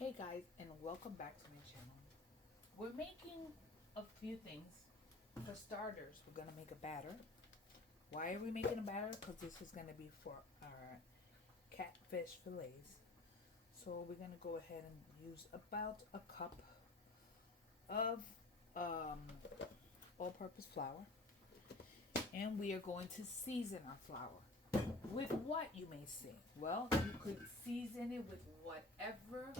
Hey guys, and welcome back to my channel. We're making a few things. For starters, we're gonna make a batter. Why are we making a batter? Because this is gonna be for our catfish fillets. So we're gonna go ahead and use about a cup of all-purpose flour, and we are going to season our flour. With what, you may say? Well, you could season it with whatever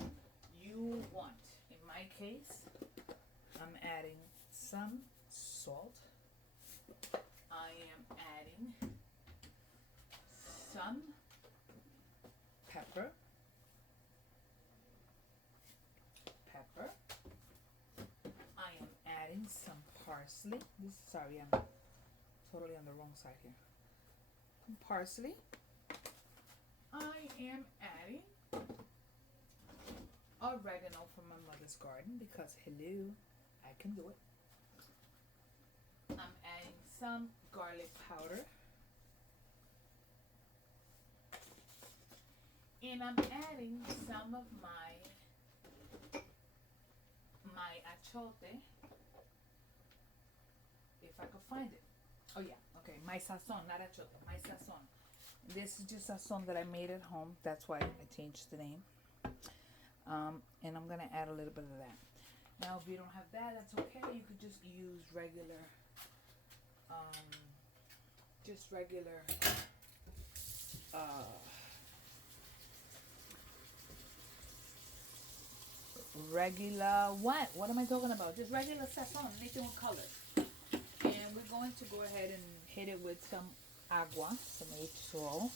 you want. In my case, I'm adding some salt. I am adding some pepper. I am adding some parsley. Sorry, I'm totally on the wrong side here. Parsley. I am adding oregano from my mother's garden because hello, I can do it. I'm adding some garlic powder. And I'm adding some of my achote, if I could find it. Oh yeah, okay, my sazon, not achote, my sazon. This is just sazon that I made at home. That's why I changed the name. And I'm gonna add a little bit of that. Now, if you don't have that, that's okay. You could just use regular, regular what? What am I talking about? Just regular sazon, anything with color. And we're going to go ahead and hit it with some agua, some H2O.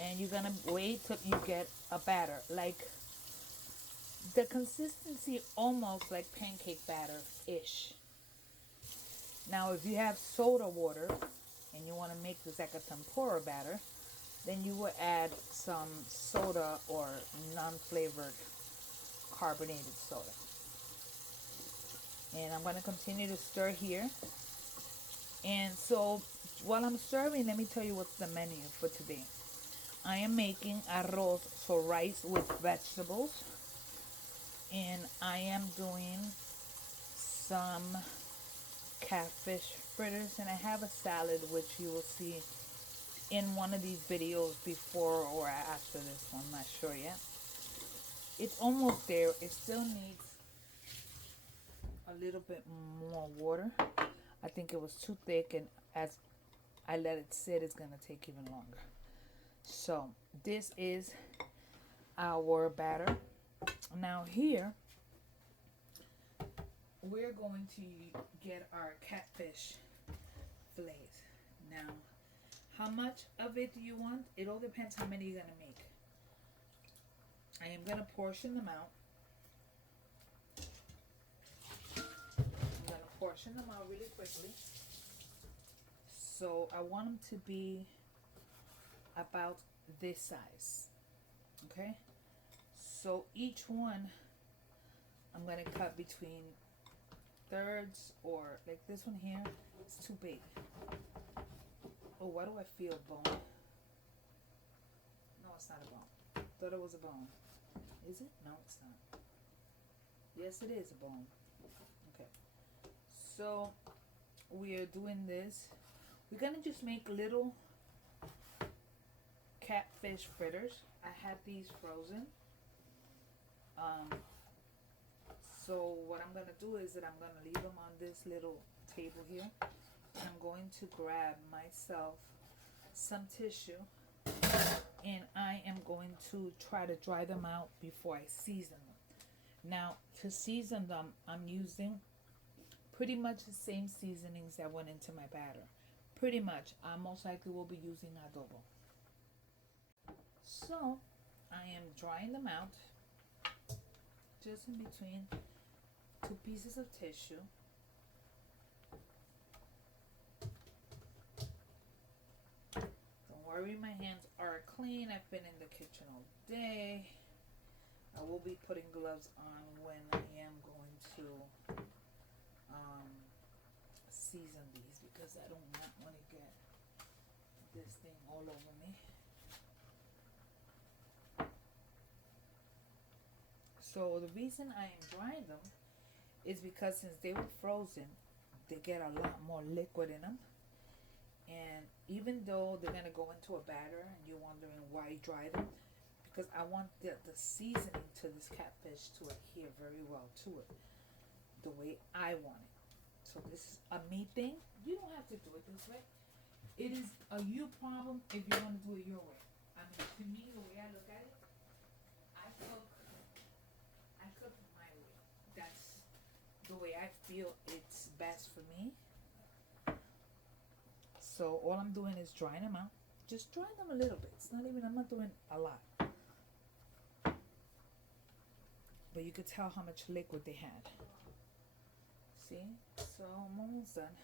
And you're gonna wait till you get a batter, like the consistency almost like pancake batter-ish. Now, if you have soda water and you want to make this like a tempura batter, then you would add some soda or non-flavored carbonated soda. And I'm going to continue to stir here. And so while I'm stirring, let me tell you what's the menu for today. I am making arroz, so rice with vegetables. And I am doing some catfish fritters. And I have a salad, which you will see in one of these videos before or after this one. I'm not sure yet. It's almost there. It still needs a little bit more water. I think it was too thick, and as I let it sit, it's going to take even longer. So this is our batter. Now here, we're going to get our catfish fillets. Now, how much of it do you want? It all depends how many you're going to make. I am going to portion them out. I'm going to portion them out really quickly. So I want them to be about this size. Okay? So each one, I'm going to cut between thirds, or like this one here, it's too big. Oh, why do I feel a bone? No, it's not a bone. Thought it was a bone. Is it? No, it's not. Yes, it is a bone. Okay. So we are doing this. We're going to just make little catfish fritters. I have these frozen. So what I'm going to do is that I'm going to leave them on this little table here. And I'm going to grab myself some tissue. And I am going to try to dry them out before I season them. Now, to season them, I'm using pretty much the same seasonings that went into my batter. Pretty much. I most likely will be using adobo. So, I am drying them out just in between two pieces of tissue. Don't worry, my hands are clean. I've been in the kitchen all day. I will be putting gloves on when I am going to season these, because I do not want to get this thing all over me. So the reason I am drying them is because since they were frozen, they get a lot more liquid in them. And even though they're gonna go into a batter and you're wondering why you dry them, because I want the seasoning to this catfish to adhere very well to it, the way I want it. So this is a me thing. You don't have to do it this way. It is a you problem if you want to do it your way. I mean, to me, the way I look at it, I cook my way. That's the way I feel it's best for me. So all I'm doing is drying them out. Just drying them a little bit. It's not even, I'm not doing a lot. But you could tell how much liquid they had. See? So I'm almost done.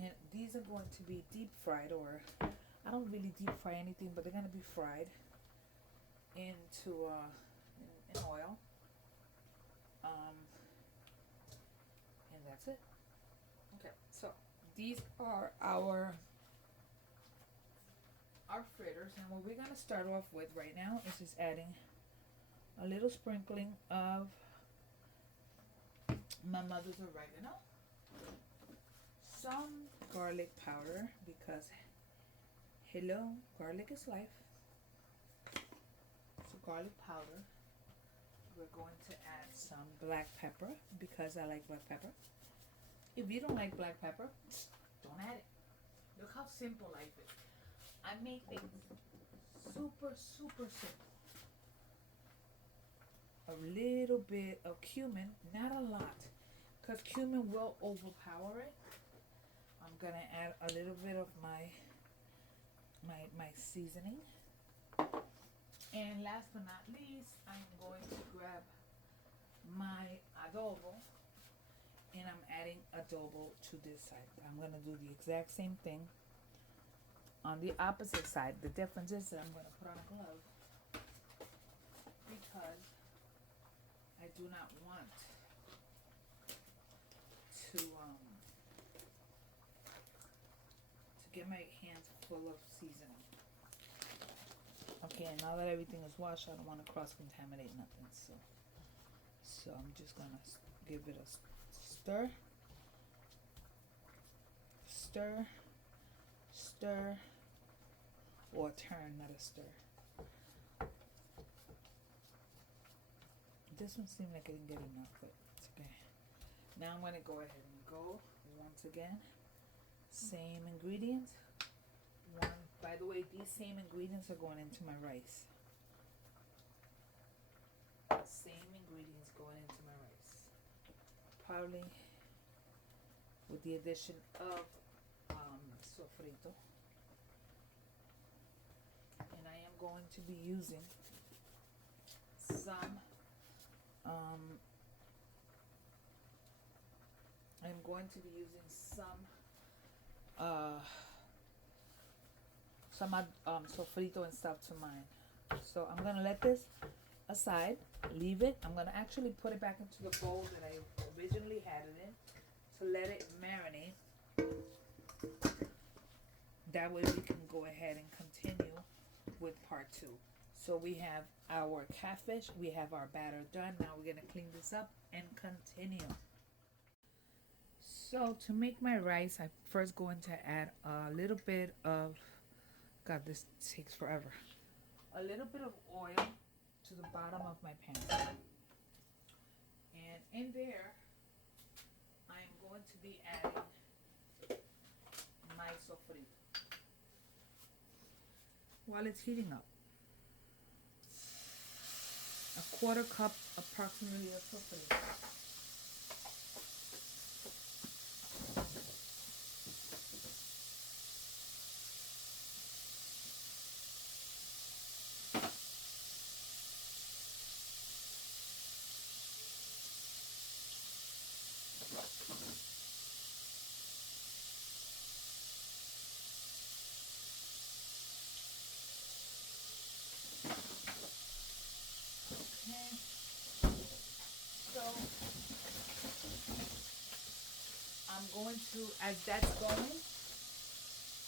And these are going to be deep fried, or I don't really deep fry anything, but they're going to be fried into in oil. And that's it. Okay, so these are our fritters, and what we're going to start off with right now is just adding a little sprinkling of my mother's oregano, some garlic powder, because hello, garlic is life. So garlic powder. We're going to add some black pepper, because I like black pepper. If you don't like black pepper, don't add it. Look how simple life is. I make things super, super simple. A little bit of cumin, not a lot, because cumin will overpower it. I'm gonna add a little bit of my seasoning. And last but not least, I'm going to grab my adobo, and I'm adding adobo to this side. I'm gonna do the exact same thing on the opposite side. The difference is that I'm gonna put on a glove, because I do not want to get my hands full of seasoning. Okay, and now that everything is washed, I don't want to cross-contaminate nothing. So I'm just gonna give it a stir, stir, stir, or turn, not a stir. This one seemed like I didn't get enough, but it's okay. Now I'm gonna go ahead and go once again. Same ingredients. By the way, these same ingredients are going into my rice. Same ingredients going into my rice. Probably with the addition of sofrito. And I am going to be using some sofrito and stuff to mine. So I'm gonna let this aside, leave it. I'm gonna actually put it back into the bowl that I originally had it in, to let it marinate. That way we can go ahead and continue with part 2. So we have our catfish, we have our batter done. Now we're gonna clean this up and continue. So to make my rice, I'm first going to add a little bit of, God, this takes forever. A little bit of oil to the bottom of my pan. And in there, I'm going to be adding my sofrito while it's heating up. A quarter cup approximately of sofrito. So I'm going to, as that's going,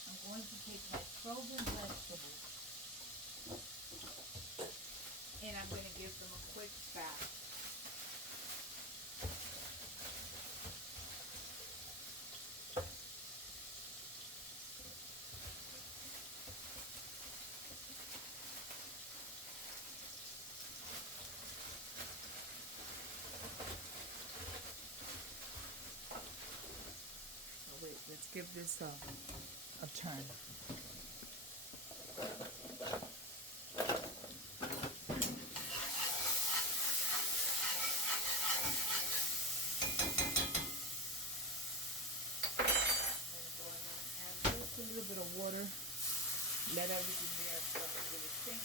I'm going to take my frozen vegetables And I'm going to give them a quick bath. Oh, wait, let's give this a turn. A little bit of water, let everything there start to do its thing.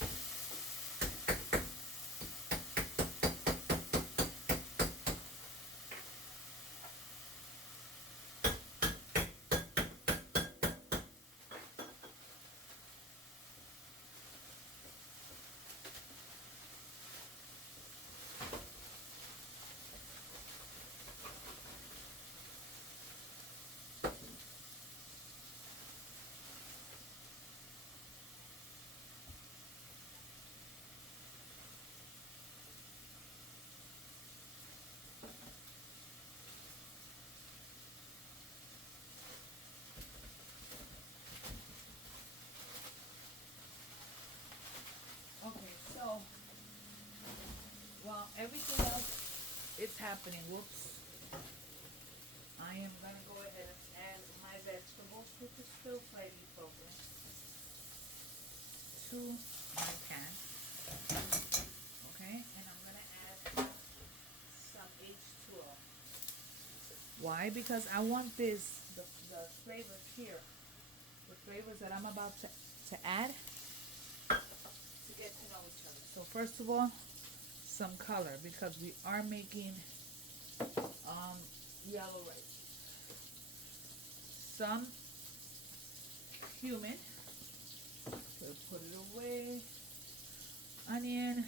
Okay, so while everything else is happening, whoops, I am going to go ahead and add my vegetables, which is still slightly frozen, to my pan. Okay, and I'm going to add some H2O. Why? Because I want the flavors here, the flavors that I'm about to add, to get to know each other. So first of all, some color, because we are making yellow rice. Some cumin, so put it away. Onion,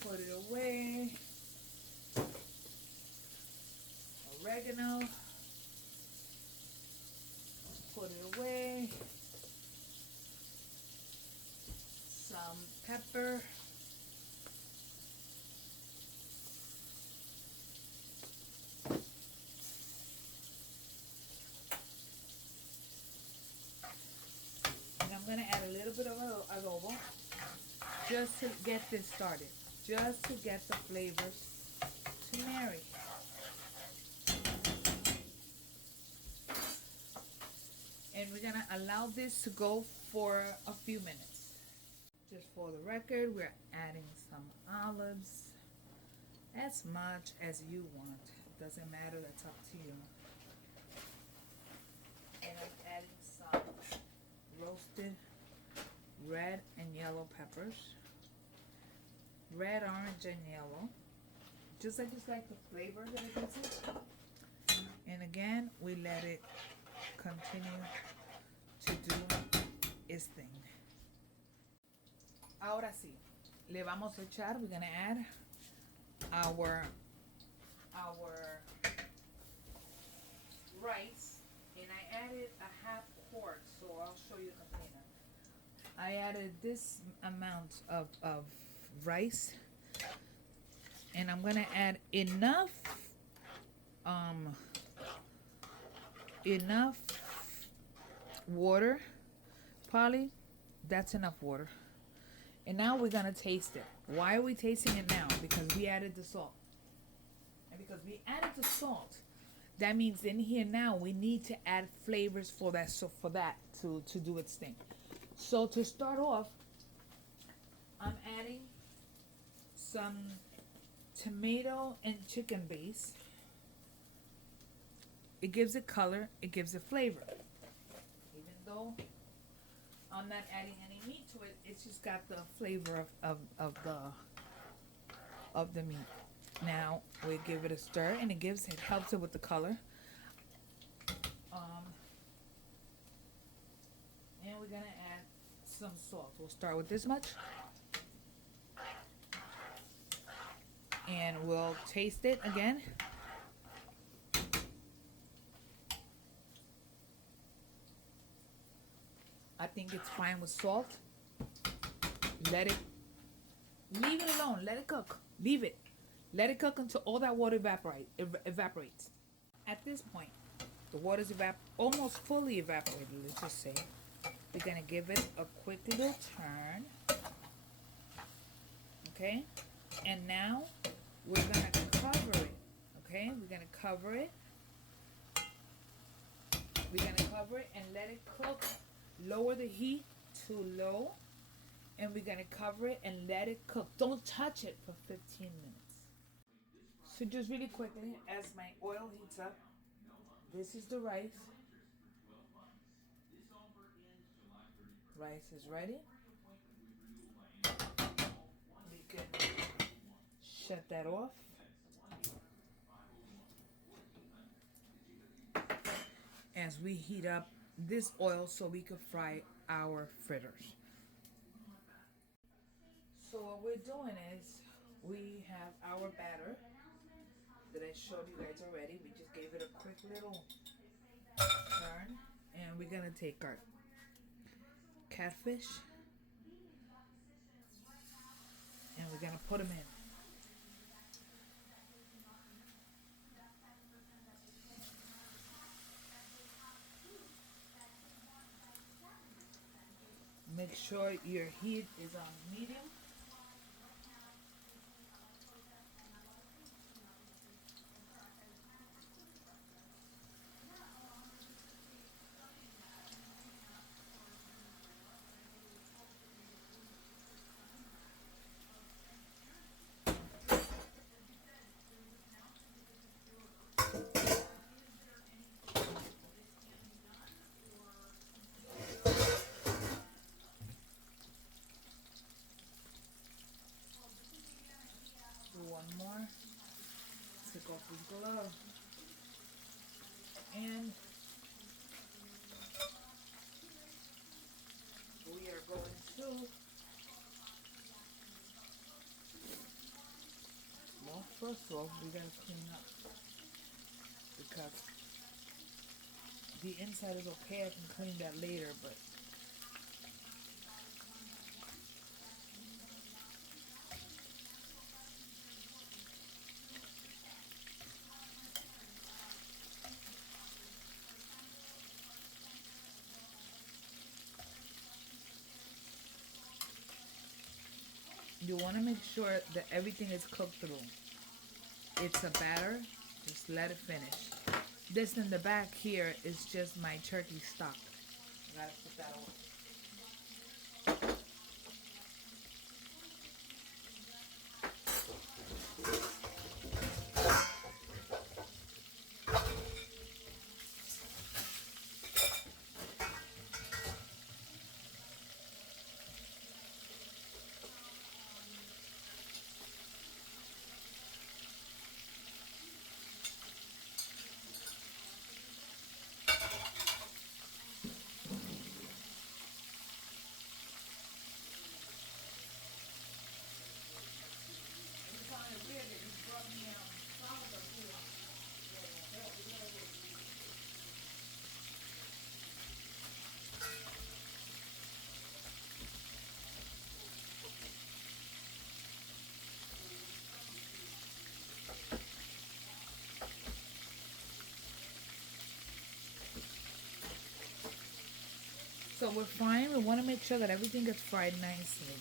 put it away. Oregano, put it away. Some pepper. And I'm going to add a little bit of adobo just to get this started. Just to get the flavors to marry. And we're going to allow this to go for a few minutes. Just for the record, we're adding some olives. As much as you want. It doesn't matter, that's up to you. And I'm adding some roasted red and yellow peppers. Red, orange, and yellow. Just like the flavor that it gives it. And again, we let it continue to do its thing. Ahora sí, le vamos a echar, we're going to add our rice, and I added a half quart, so I'll show you the container. I added this amount of rice, and I'm gonna add enough water. Probably that's enough water. And now we're gonna taste it. Why are we tasting it now? Because we added the salt. And because we added the salt, that means in here now we need to add flavors for that, so for that to do its thing. So to start off, I'm adding some tomato and chicken base. It gives it color, it gives it flavor. Even though I'm not adding any meat to it, it's just got the flavor of the meat. Now we give it a stir, and it helps it with the color. And we're gonna add some salt. We'll start with this much, and we'll taste it again. I think it's fine with salt. Let it, leave it alone. Let it cook. Leave it. Let it cook until all that water evaporates. At this point, the water's almost fully evaporated, let's just say. We're going to give it a quick little turn. Okay? And now we're going to cover it. Okay? We're going to cover it. We're going to cover it and let it cook. Lower the heat to low. And we're going to cover it and let it cook. Don't touch it for 15 minutes. So just really quickly, as my oil heats up, this is the rice. Rice is ready. We can shut that off. As we heat up this oil so we can fry our fritters. So what we're doing is we have our batter that I showed you guys already. We just gave it a quick little turn, and we're gonna take our catfish and we're gonna put them in. Make sure your heat is on medium. Do one more. Take off this glove. And we are going to, well, first of all, we're going to clean up because the inside is okay. I can clean that later, but you want to make sure that everything is cooked through. It's a batter, just let it finish. This in the back here is just my turkey stock. I gotta put that away. So we're frying. We want to make sure that everything gets fried nicely.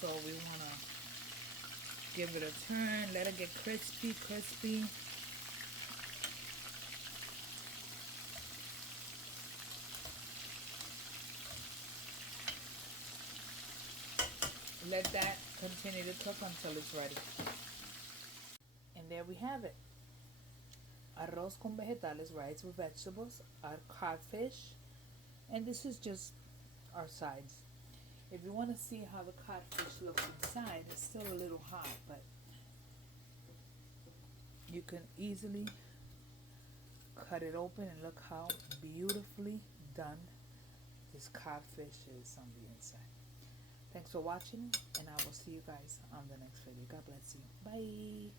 So we want to give it a turn, let it get crispy. Let that continue to cook until it's ready. And there we have it. Arroz con vegetales, rice with vegetables, our codfish, and this is just our sides. If you want to see how the codfish looks inside, it's still a little hot, but you can easily cut it open and look how beautifully done this codfish is on the inside. Thanks for watching, and I will see you guys on the next video. God bless you. Bye.